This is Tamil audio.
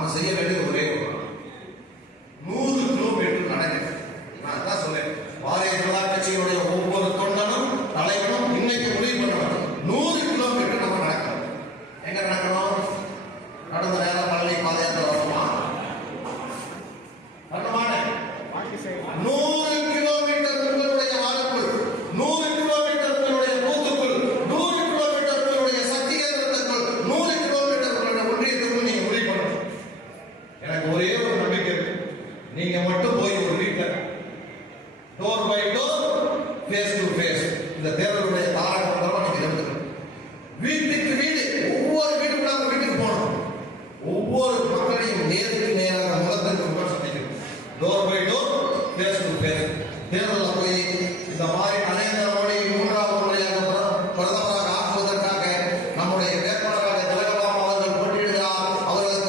நாம செய்ய வேண்டியது ஒரே 100 கிலோமீட்டர் நடக்க. நான் தான் சொன்னேன், பாரதிய ஜனதா கட்சியினுடைய ஒவ்வொரு தொண்டனும் தலைவனும் இன்னைக்கு முடிவு பண்ணணும், 100 கிலோமீட்டர் நம்ம நடக்கணும். எங்க நடக்கணும்? நடந்த நேரம் பழனி பாத யாத்திரை வரணுமா? வரணுமான 100 கிலோமீட்டர் உங்களுடைய வாழ்வு, 100 கிலோமீட்டர் உங்களுடைய பூத்துக்குள், 100 கிலோமீட்டர் உங்களுடைய சக்தி கேந்திரத்துக்குள், 100 கிலோமீட்டர் உங்களுடைய ஒன்றியத்துக்குள் நீங்க முடிவு பண்ணணும். எனக்கு ஒரே ஒரு நம்பிக்கை இருக்கு, நீங்க மட்டும் போய் ஒரு வீட்டில் door by door, face to face இந்த தேர்தலுடைய தாரக மந்திரமா நீங்க எடுத்துக்கணும். வீட்டுக்கு வீடு, ஒவ்வொரு வீட்டுக்குள்ள அந்த வீட்டுக்கு போகணும், ஒவ்வொரு மக்களையும் நேருக்கு நேராக முகத்திற்கு முகம் சந்திக்கணும். Door by door, face to face தேர்தல்